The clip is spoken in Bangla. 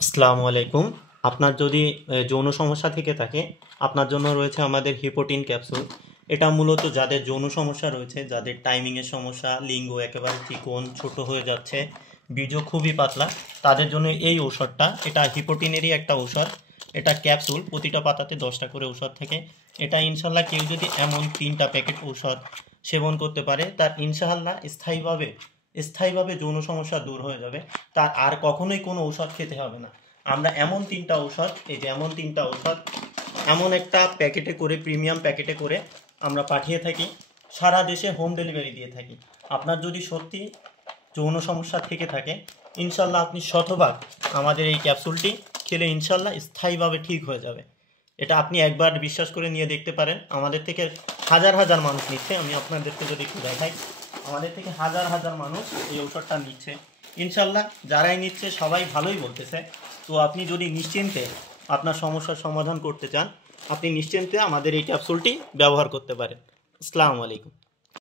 আসসালামু আলাইকুম। আপনার যদি যৌন সমস্যা থেকে থাকে, আপনার জন্য রয়েছে আমাদের হিপোটিন ক্যাপসুল। এটা মূলত যাদের যৌন সমস্যা রয়েছে, যাদের টাইমিংয়ের সমস্যা, লিঙ্গ একেবারে চিকন ছোট হয়ে যাচ্ছে, বীর্য খুবই পাতলা, তাদের জন্য এই ঔষধটা। এটা হিপোটিনেরই একটা ঔষধ। এটা ক্যাপসুল, প্রতিটা পাতাতে 10টা করে ঔষধ থাকে। এটা ইনশাল্লাহ কেউ যদি এমন 3টা প্যাকেট ঔষধ সেবন করতে পারে, তার ইনশাআল্লাহ স্থায়ীভাবে যৌন সমস্যা দূর হয়ে যাবে। তার আর কখনোই কোনো ঔষধ খেতে হবে না। আমরা এমন 3টা ঔষধ, এই যে এমন 3টা ঔষধ এমন একটা প্যাকেটে করে, প্রিমিয়াম প্যাকেটে করে আমরা পাঠিয়ে থাকি। সারা দেশে হোম ডেলিভারি দিয়ে থাকি। আপনার যদি সত্যি যৌন সমস্যা থেকে থাকে, ইনশাল্লাহ আপনি শতভাগ আমাদের এই ক্যাপসুলটি খেলে ইনশাল্লাহ স্থায়ীভাবে ঠিক হয়ে যাবে। এটা আপনি একবার বিশ্বাস করে নিয়ে দেখতে পারেন। আমাদের থেকে হাজার হাজার মানুষ নিচ্ছে। আমি আপনাদেরকে যদি একটু দেখাই, আমাদের থেকে হাজার হাজার মানুষ এই ঔষধটা নিচ্ছে। ইনশাল্লাহ যারাই নিচ্ছে সবাই ভালোই বলতেছে। তো আপনি যদি নিশ্চিন্তে আপনার সমস্যার সমাধান করতে চান, আপনি নিশ্চিন্তে আমাদের এই ক্যাপসুলটি ব্যবহার করতে পারেন। আসসালামু আলাইকুম।